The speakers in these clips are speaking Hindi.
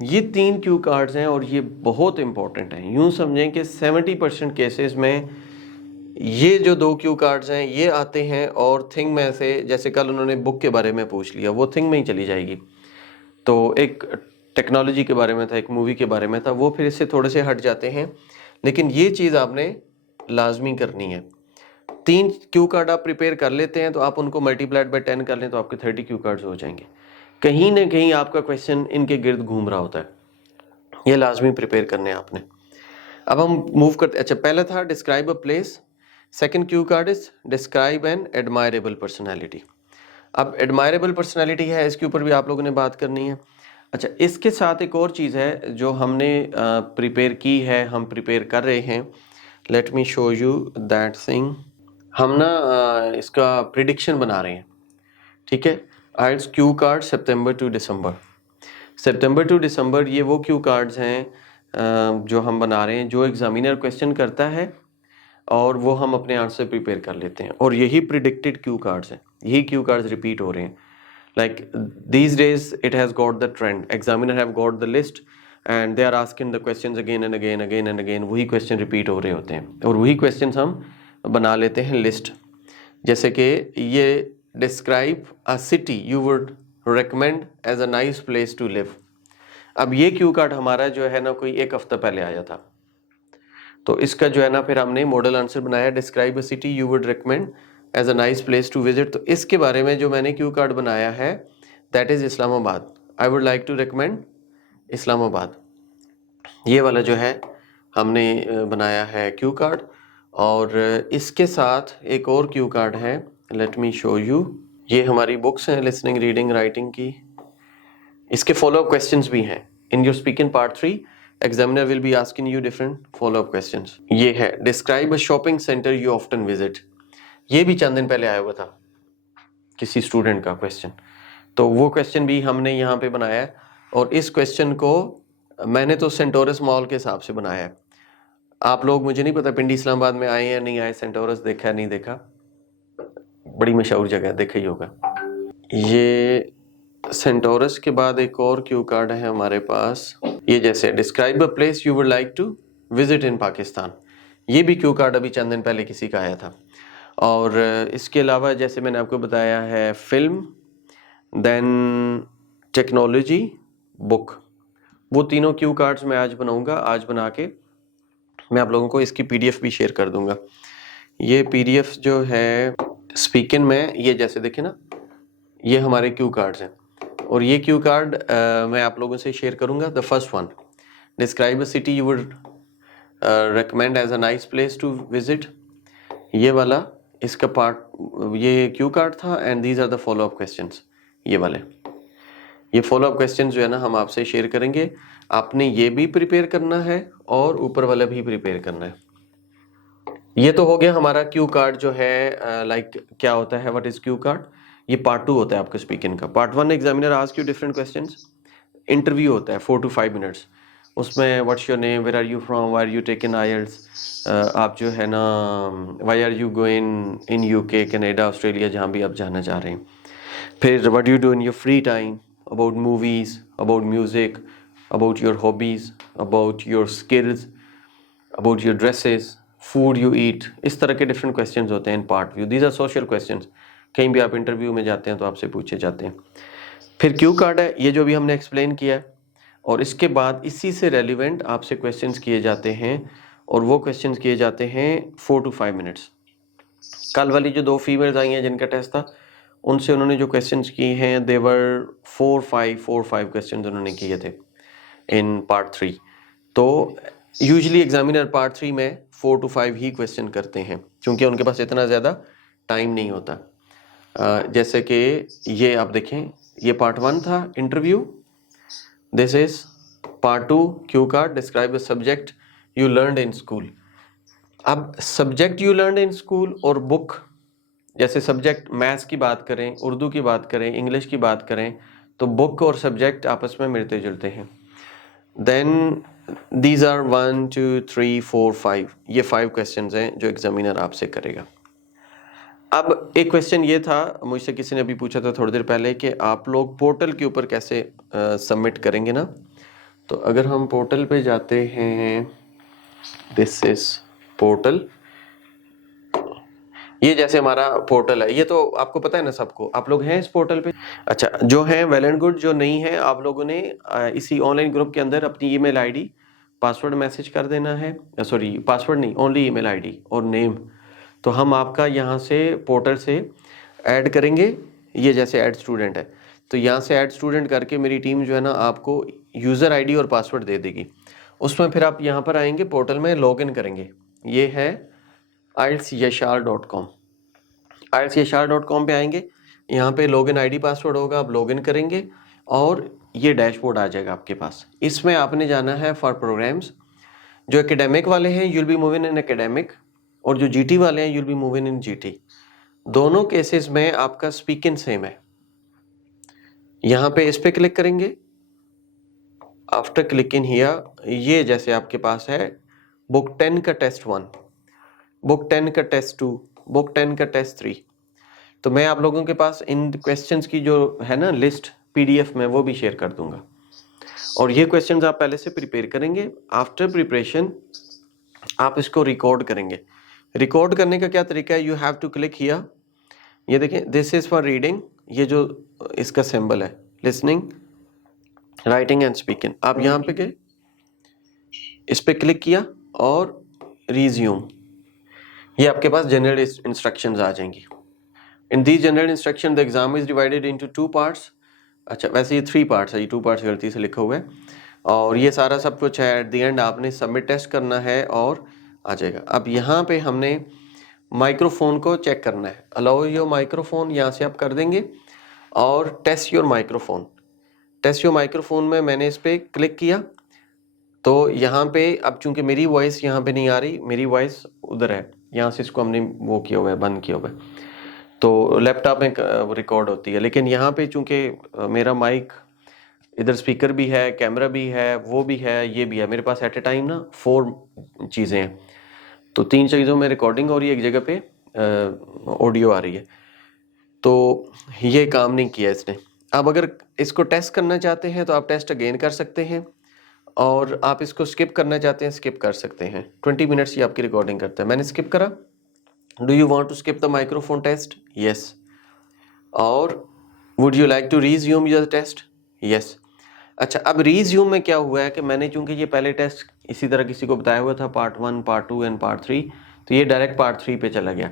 ये 3 क्यू कार्ड्स हैं और ये बहुत इंपॉर्टेंट हैं। यूँ समझें कि 70% केसेस में ये जो 2 क्यू कार्ड्स हैं ये आते हैं और थिंग में से, जैसे कल उन्होंने बुक के बारे में पूछ लिया, वो थिंग में ही चली जाएगी। तो एक टेक्नोलॉजी के बारे में था, एक मूवी के बारे में था, वो फिर इससे थोड़े से हट जाते हैं, लेकिन ये चीज़ आपने लाजमी करनी है। 3 क्यू कार्ड आप प्रिपेयर कर लेते हैं तो आप उनको मल्टीप्लाइड बाय 10 कर लें तो आपके 30 क्यू कार्ड्स हो जाएंगे। कहीं ना कहीं आपका क्वेश्चन इनके गिर्द घूम रहा होता है, ये लाजमी प्रिपेयर करने हैं आपने। अब हम मूव करते, अच्छा पहला था describe a place, second Q card is describe N admirable personality. अब एडमायरेबल पर्सनैलिटी है, इसके ऊपर भी आप लोगों ने बात करनी है। अच्छा, इसके साथ एक और चीज़ है जो हमने प्रिपेयर की है, हम प्रिपेयर कर रहे हैं। Let me show you that thing. हम ना इसका प्रिडिक्शन बना रहे हैं, ठीक है। आइल्स क्यू कार्ड सितंबर टू दिसंबर, सितंबर टू दिसंबर, ये वो क्यू कार्ड्स हैं जो हम बना रहे हैं, जो एग्जामिनर क्वेश्चन करता है और वो हम अपने आंसर प्रिपेयर कर लेते हैं, और यही प्रिडिक्टेड क्यू कार्ड्स हैं, यही क्यू कार्ड्स रिपीट हो रहे हैं। Like these days it has got the trend, examiner have got the list and they are asking the questions again and again, वही क्वेश्चन रिपीट हो रहे होते हैं और वही क्वेश्चंस हम बना लेते हैं लिस्ट। जैसे कि ये describe a city you would recommend as a nice place to live. अब ये क्यू कार्ड हमारा जो है ना कोई 1 हफ्ता पहले आया था, तो इसका जो है ना फिर हमने मॉडल आंसर बनाया, describe a city you would recommend as a nice place to visit. तो इसके बारे में जो मैंने क्यू कार्ड बनाया है that is Islamabad. I would like to recommend Islamabad, ये वाला जो है हमने बनाया है क्यू कार्ड। और इसके साथ एक और क्यू कार्ड है, लेट मी शो यू। ये हमारी बुक्स हैं लिसनिंग रीडिंग राइटिंग की, इसके फॉलोअप क्वेश्चंस भी हैं। In your speaking part 3 examiner will be asking you different follow up questions. ये है describe a shopping centre you often visit, ये भी चंद दिन पहले आया हुआ था किसी स्टूडेंट का क्वेश्चन, तो वो क्वेश्चन भी हमने यहाँ पे बनाया है। और इस क्वेश्चन को मैंने तो सेंटोरस मॉल के हिसाब से बनाया है। आप लोग, मुझे नहीं पता पिंडी इस्लामाबाद में आए या नहीं आए, सेंटोरस देखा है नहीं देखा, बड़ी मशहूर जगह, देखा ही होगा। ये सेंटोरस के बाद एक और क्यू कार्ड है हमारे पास, ये जैसे describe a place you would like to visit in Pakistan, ये भी क्यू कार्ड अभी चंद दिन पहले किसी का आया था। और इसके अलावा जैसे मैंने आपको बताया है फिल्म, देन टेक्नोलॉजी, बुक, वो तीनों क्यू कार्ड्स मैं आज बनाऊंगा। आज बना के मैं आप लोगों को इसकी पीडीएफ भी शेयर कर दूंगा। ये पीडीएफ जो है स्पीकिंग में, ये जैसे देखें ना, ये हमारे क्यू कार्ड्स हैं और ये क्यू कार्ड मैं आप लोगों से शेयर करूंगा। The first one, describe a city you would recommend as a nice place to visit, ये वाला इसका पार्ट, ये क्यू कार्ड था। And these are the follow up questions, ये वाले, ये फॉलो अप क्वेश्चंस जो है ना हम आपसे शेयर करेंगे। आपने ये भी प्रिपेयर करना है और ऊपर वाला भी प्रिपेयर करना है। ये तो हो गया हमारा क्यू कार्ड जो है, लाइक क्या होता है, व्हाट इज क्यू कार्ड। ये पार्ट 2 होता है आपका स्पीकिंग का। Part 1 examiner ask you different questions, interview होता है 4 to 5 मिनट्स, उसमें what's your name, where are you from, why are you taken IELTS, आप जो है ना why are you going in UK, Canada, Australia, जहाँ भी आप जाना चाह रहे हैं। फिर what you do in your free time, about movies, about music, about your hobbies, about your dresses, food you ड्रेसेस, फूड यू ईट, इस तरह के डिफरेंट क्वेश्चंस होते हैं in part view. These are social questions, कहीं भी आप इंटरव्यू में जाते हैं तो आपसे पूछे जाते हैं। फिर क्यू कार्ड है, ये जो भी हमने एक्सप्लेन किया है, और इसके बाद इसी से रेलिवेंट आपसे क्वेश्चंस किए जाते हैं और वो क्वेश्चंस किए जाते हैं 4 to 5 मिनट्स। कल वाली जो 2 फीमेल्स आई हैं जिनका टेस्ट था, उनसे उन्होंने जो क्वेश्चंस किए हैं देवर 4-5 क्वेश्चंस उन्होंने किए थे इन पार्ट 3। तो यूजुअली एग्जामिनर पार्ट 3 में 4 to 5 ही क्वेश्चन करते हैं क्योंकि उनके पास इतना ज़्यादा टाइम नहीं होता। जैसे कि ये आप देखें, ये पार्ट 1 था interview, this is part 2 cue card, describe the subject you learned in school. अब subject you learned in school और बुक, जैसे सब्जेक्ट मैथ्स की बात करें, उर्दू की बात करें, इंग्लिश की बात करें, तो बुक और सब्जेक्ट आपस में मिलते जुलते हैं। देन दीज आर 1 2 3 4 5, ये 5 क्वेश्चंस हैं जो एग्जामिनर आपसे करेगा। अब एक क्वेश्चन ये था, मुझसे किसी ने अभी पूछा था थोड़ी देर पहले कि आप लोग पोर्टल के ऊपर कैसे सबमिट करेंगे ना, तो अगर हम पोर्टल पे जाते हैं, दिस इज पोर्टल, ये जैसे हमारा पोर्टल है, ये तो आपको पता है ना सबको, आप लोग हैं इस पोर्टल पे। अच्छा, जो हैं वेल एंड गुड, जो नहीं है आप लोगों ने इसी ऑनलाइन ग्रुप के अंदर अपनी ईमेल आईडी पासवर्ड मैसेज कर देना है, सॉरी पासवर्ड नहीं, ओनली ईमेल आईडी और नेम। तो हम आपका यहाँ से पोर्टल से ऐड करेंगे, ये जैसे ऐड स्टूडेंट है, तो यहाँ से ऐड स्टूडेंट करके मेरी टीम जो है ना आपको यूज़र आईडी और पासवर्ड दे देगी। उसमें फिर आप यहाँ पर आएंगे, पोर्टल में लॉगिन करेंगे। ये है IELTSYashar.com, IELTSYashar.com पे आएंगे, यहाँ पे लॉगिन आईडी पासवर्ड होगा, आप लॉगिन करेंगे और ये डैशबोर्ड आ जाएगा आपके पास। इसमें आपने जाना है फॉर प्रोग्राम्स, जो एकेडमिक वाले हैं you'll be moving in academic, और जो जीटी वाले हैं you'll be moving in GT. दोनों केसेस में आपका स्पीक इन सेम है। यहाँ पे इस पे क्लिक करेंगे, आफ्टर क्लिकिंग हियर, ये जैसे आपके पास है बुक 10 का टेस्ट 1, बुक 10 का टेस्ट 2, बुक 10 का टेस्ट 3। तो मैं आप लोगों के पास इन क्वेश्चंस की जो है ना लिस्ट PDF में, वो भी शेयर कर दूंगा, और ये क्वेश्चंस आप पहले से प्रिपेयर करेंगे। आफ्टर प्रिपरेशन आप इसको रिकॉर्ड करेंगे। रिकॉर्ड करने का क्या तरीका है, you have to click here, ये देखें, दिस इज फॉर रीडिंग, ये जो इसका सिंबल है, लिसनिंग, राइटिंग एंड स्पीकिंग, आप यहाँ पे गए, इस पे क्लिक किया और रिज्यूम, ये आपके पास जनरल इंस्ट्रक्शंस आ जाएंगी। In the general instruction the exam is divided into 2 parts. अच्छा, वैसे ये 3 पार्ट्स है, ये 2 पार्ट्स गलती से लिखा हुआ है, और ये सारा सब कुछ है। एट द एंड आपने सबमिट टेस्ट करना है और आ जाएगा। अब यहाँ पे हमने माइक्रोफोन को चेक करना है, अलाउ योर माइक्रोफोन, यहाँ से आप कर देंगे, और test your microphone, test your microphone में मैंने इस पर क्लिक किया। तो यहाँ पे अब चूंकि मेरी वॉइस यहाँ पे नहीं आ रही, मेरी वॉइस उधर है, यहाँ से इसको हमने वो किया हुआ है, बंद किया हुआ है, तो लैपटॉप में रिकॉर्ड होती है। लेकिन यहाँ पे चूंकि मेरा माइक, इधर स्पीकर भी है, कैमरा भी है, वो भी है, ये भी है, मेरे पास एट ए टाइम ना 4 चीज़ें हैं, तो 3 चीज़ों में रिकॉर्डिंग हो रही है, एक जगह पे ऑडियो आ रही है, तो ये काम नहीं किया इसने। अब अगर इसको टेस्ट करना चाहते हैं तो आप टेस्ट अगेन कर सकते हैं, और आप इसको स्किप करना चाहते हैं स्किप कर सकते हैं। 20 मिनट्स ही आपकी रिकॉर्डिंग करता है। मैंने स्किप करा। Do you want to skip the microphone test? Yes. और would you like to resume your test? Yes. अच्छा, अब रिज्यूम में क्या हुआ है कि मैंने चूंकि ये पहले टेस्ट इसी तरह किसी को बताया हुआ था, पार्ट 1, पार्ट 2 एंड पार्ट 3, तो ये डायरेक्ट पार्ट 3 पे चला गया।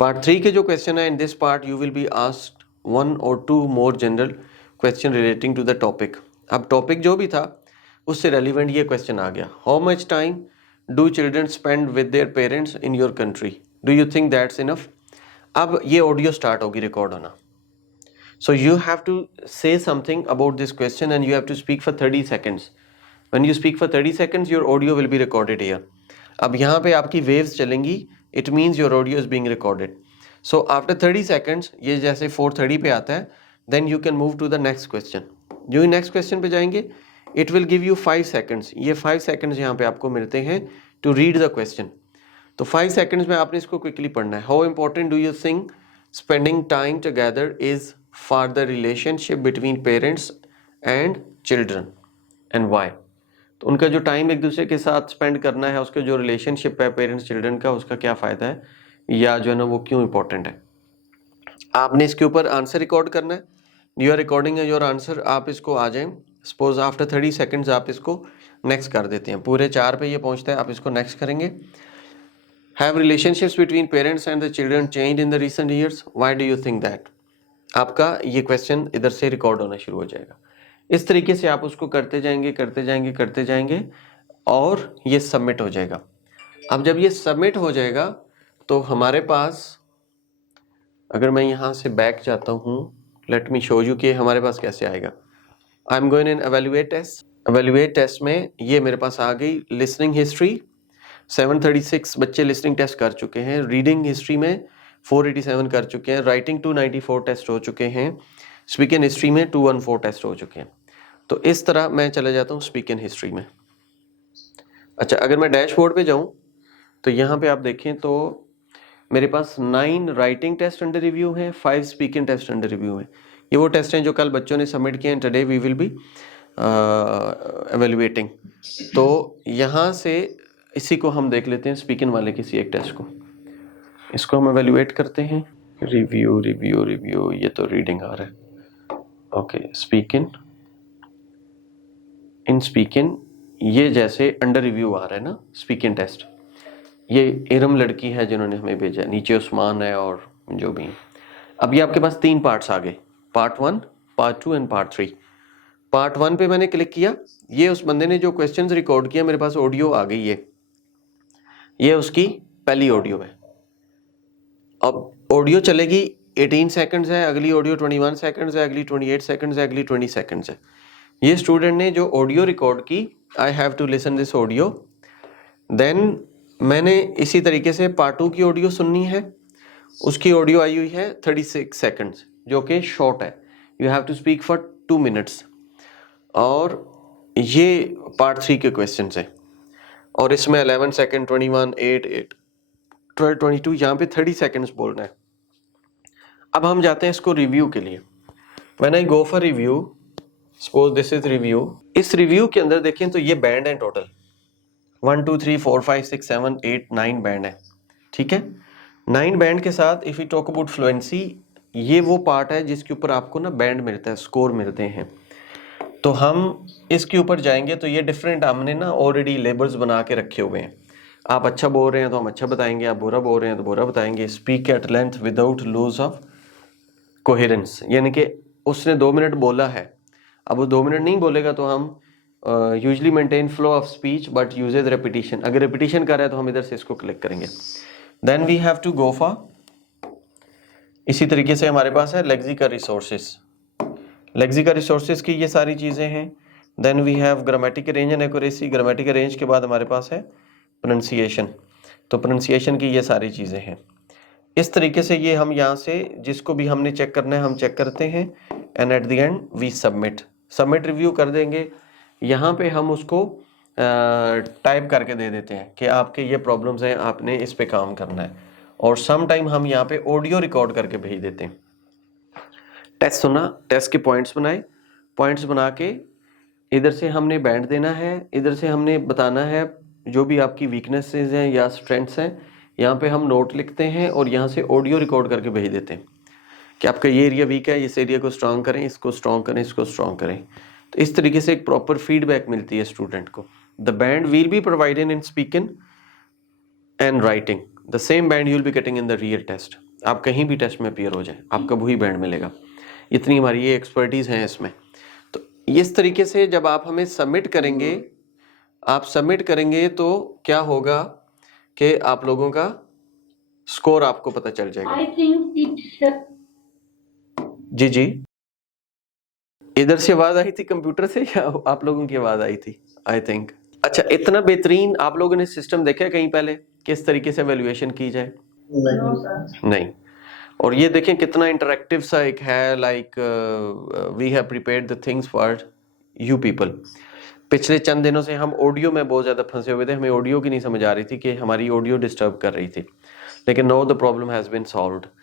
पार्ट 3 के जो क्वेश्चन है, in this part you will be asked 1 or 2 more general question relating to the topic. अब टॉपिक जो भी था उससे रेलिवेंट ये क्वेश्चन आ गया। How much time do children spend with their parents in your country? Do you think that's enough? अब ये ऑडियो स्टार्ट होगी रिकॉर्ड होना। So you have to say something about this question and you have to speak for 30 seconds. When you speak for 30 seconds, your audio will be recorded here. अब यहाँ पे आपकी waves चलेंगी, it means your audio is being recorded. So after 30 seconds, ये जैसे 4:30 पे आता है, then you can move to the next question. जो ही next question पे जाएंगे, it will give you 5 seconds. ये 5 seconds यहाँ पे आपको मिलते हैं to read the question. तो 5 seconds में आपने इसको quickly पढ़ना है. How important do you think spending time together is for the relationship between parents and children and why? तो उनका जो टाइम एक दूसरे के साथ स्पेंड करना है, उसका जो रिलेशनशिप है पेरेंट्स चिल्ड्रन का, उसका क्या फ़ायदा है, या जो है ना वो क्यों इंपॉर्टेंट है। आपने इसके ऊपर आंसर रिकॉर्ड करना है। You are recording your answer, आप इसको आ जाएं, सपोज आफ्टर 30 सेकेंड्स आप इसको नेक्स्ट कर देते हैं। पूरे 4 पे ये पहुंचता है, आप इसको नेक्स्ट करेंगे। Have relationships between parents and the children change in the recent years? Why do you think that? आपका ये क्वेश्चन इधर से रिकॉर्ड होना शुरू हो जाएगा। इस तरीके से आप उसको करते जाएंगे करते जाएंगे करते जाएंगे और ये सबमिट हो जाएगा। अब जब ये सबमिट हो जाएगा तो हमारे पास, अगर मैं यहाँ से बैक जाता हूँ, लेट मी शो यू कि हमारे पास कैसे आएगा। I am going in evaluate test. Evaluate test में ये मेरे पास आ गई लिसनिंग हिस्ट्री, 736 बच्चे लिसनिंग टेस्ट कर चुके हैं। रीडिंग हिस्ट्री में 487 कर चुके हैं। राइटिंग 294 टेस्ट हो चुके हैं। स्पीकिंग हिस्ट्री में 214 टेस्ट हो चुके हैं। तो इस तरह मैं चले जाता हूँ स्पीकिंग हिस्ट्री में। अच्छा, अगर मैं डैशबोर्ड पे जाऊँ तो यहाँ पे आप देखें तो मेरे पास 9 राइटिंग टेस्ट अंडर रिव्यू हैं, 5 स्पीकिंग टेस्ट अंडर रिव्यू हैं। ये वो टेस्ट हैं जो कल बच्चों ने सबमिट किए हैं। Today we will be evaluating. तो यहाँ से इसी को हम देख लेते हैं, स्पीकिंग वाले किसी एक टेस्ट को, इसको हम एवेल्युएट करते हैं। रिव्यू रिव्यू रिव्यू, ये तो रीडिंग आ रहा है। ओके, स्पीकिंग, इन स्पीकिंग ये जैसे अंडर रिव्यू आ रहा है ना स्पीकिंग टेस्ट, ये इरम लड़की है जिन्होंने हमें भेजा, नीचे उस्मान है और जो भी। अब ये आपके पास 3 पार्ट्स आ गए, part 1, part 2 and part 3। Part 1 पे मैंने क्लिक किया, ये उस बंदे ने जो क्वेश्चंस रिकॉर्ड किया मेरे पास ऑडियो आ गई है, ये उसकी पहली ऑडियो है। अब ऑडियो चलेगी 18 सेकंड्स है, अगली ऑडियो 21 सेकंड्स है, अगली 28 सेकंड्स है, अगली 20 सेकंड्स है। ये स्टूडेंट ने जो ऑडियो रिकॉर्ड की, I have to listen this audio, then मैंने इसी तरीके से पार्ट 2 की ऑडियो सुननी है, उसकी ऑडियो आई हुई है 36 सेकंड्स जो कि शॉर्ट है, you have to speak for 2 minutes, और ये पार्ट 3 के क्वेश्चन है, और इसमें 11 सेकंड, 21, 8, 12, 22, यहाँ पे 30 सेकंड्स बोलना है। अब हम जाते हैं इसको रिव्यू के लिए। When I go for review, suppose this is review, इस रिव्यू के अंदर देखें तो ये बैंड है टोटल 1 2 3 4 5 6 7 8 9 बैंड है, ठीक है। 9 बैंड के साथ if you talk about fluency, ये वो पार्ट है जिसके ऊपर आपको ना बैंड मिलता है, स्कोर मिलते हैं। तो हम इसके ऊपर जाएंगे तो ये डिफरेंट हमने ना ऑलरेडी लेबल्स बना के रखे हुए हैं। आप अच्छा बोल रहे हैं तो हम अच्छा बताएंगे, आप बुरा बोल रहे हैं तो बुरा बताएंगे। Speak at length without lose of coherence, यानी कि उसने 2 मिनट बोला है, अब वो 2 मिनट नहीं बोलेगा तो हम usually maintain flow of speech but uses repetition, अगर रेपिटेशन कर रहा है तो हम इधर से इसको क्लिक करेंगे। Then we have to go for, इसी तरीके से हमारे पास है लेक्सिकल रिसोर्सेज, लेक्सिकल रिसोर्सेज की ये सारी चीज़ें हैं। Then we have grammatical range and accuracy, grammatical range के बाद हमारे पास है प्रोनाउंसिएशन, तो प्रोनाउंसिएशन की ये सारी चीज़ें हैं। इस तरीके से ये हम यहाँ से जिसको भी हमने चेक करना है हम चेक करते हैं, and at the end we submit review कर देंगे। यहाँ पे हम उसको टाइप करके दे देते हैं कि आपके ये प्रॉब्लम्स हैं, आपने इस पे काम करना है, और सम टाइम हम यहाँ पे ऑडियो रिकॉर्ड करके भेज देते हैं। टेस्ट सुना, टेस्ट के पॉइंट्स बनाए, पॉइंट्स बना के इधर से हमने बैंड देना है, इधर से हमने बताना है जो भी आपकी वीकनेसेस हैं या स्ट्रेंथ्स हैं, यहाँ पे हम नोट लिखते हैं और यहाँ से ऑडियो रिकॉर्ड करके भेज देते हैं कि आपका ये एरिया वीक है, इस एरिया को स्ट्रॉन्ग करें, इसको स्ट्रॉन्ग करें, इसको स्ट्रॉन्ग करें। तो इस तरीके से एक प्रॉपर फीडबैक मिलती है स्टूडेंट को। The band will be provided in speaking and writing, the same band you will be getting in the real test. आप कहीं भी टेस्ट में अपीयर हो जाए आपका वही बैंड मिलेगा, इतनी हमारी ये एक्सपर्टीज़ है इसमें। तो इस तरीके से जब आप हमें सबमिट करेंगे, आप सबमिट करेंगे तो क्या होगा कि आप लोगों का स्कोर आपको पता चल जाएगा। I think it's जी जी, इधर से आवाज आई थी कंप्यूटर से या आप लोगों की आवाज आई थी? I think. अच्छा, इतना बेहतरीन आप लोगों ने सिस्टम देखा है कहीं पहले किस तरीके से वैल्यूएशन की जाए? no, sir. नहीं। और ये देखें कितना इंटरेक्टिव सा एक है, like we have prepared the things for you people. पिछले चंद दिनों से हम ऑडियो में बहुत ज़्यादा फंसे हुए थे, हमें ऑडियो की नहीं समझ आ रही थी कि हमारी ऑडियो डिस्टर्ब कर रही थी, लेकिन now the problem has been solved.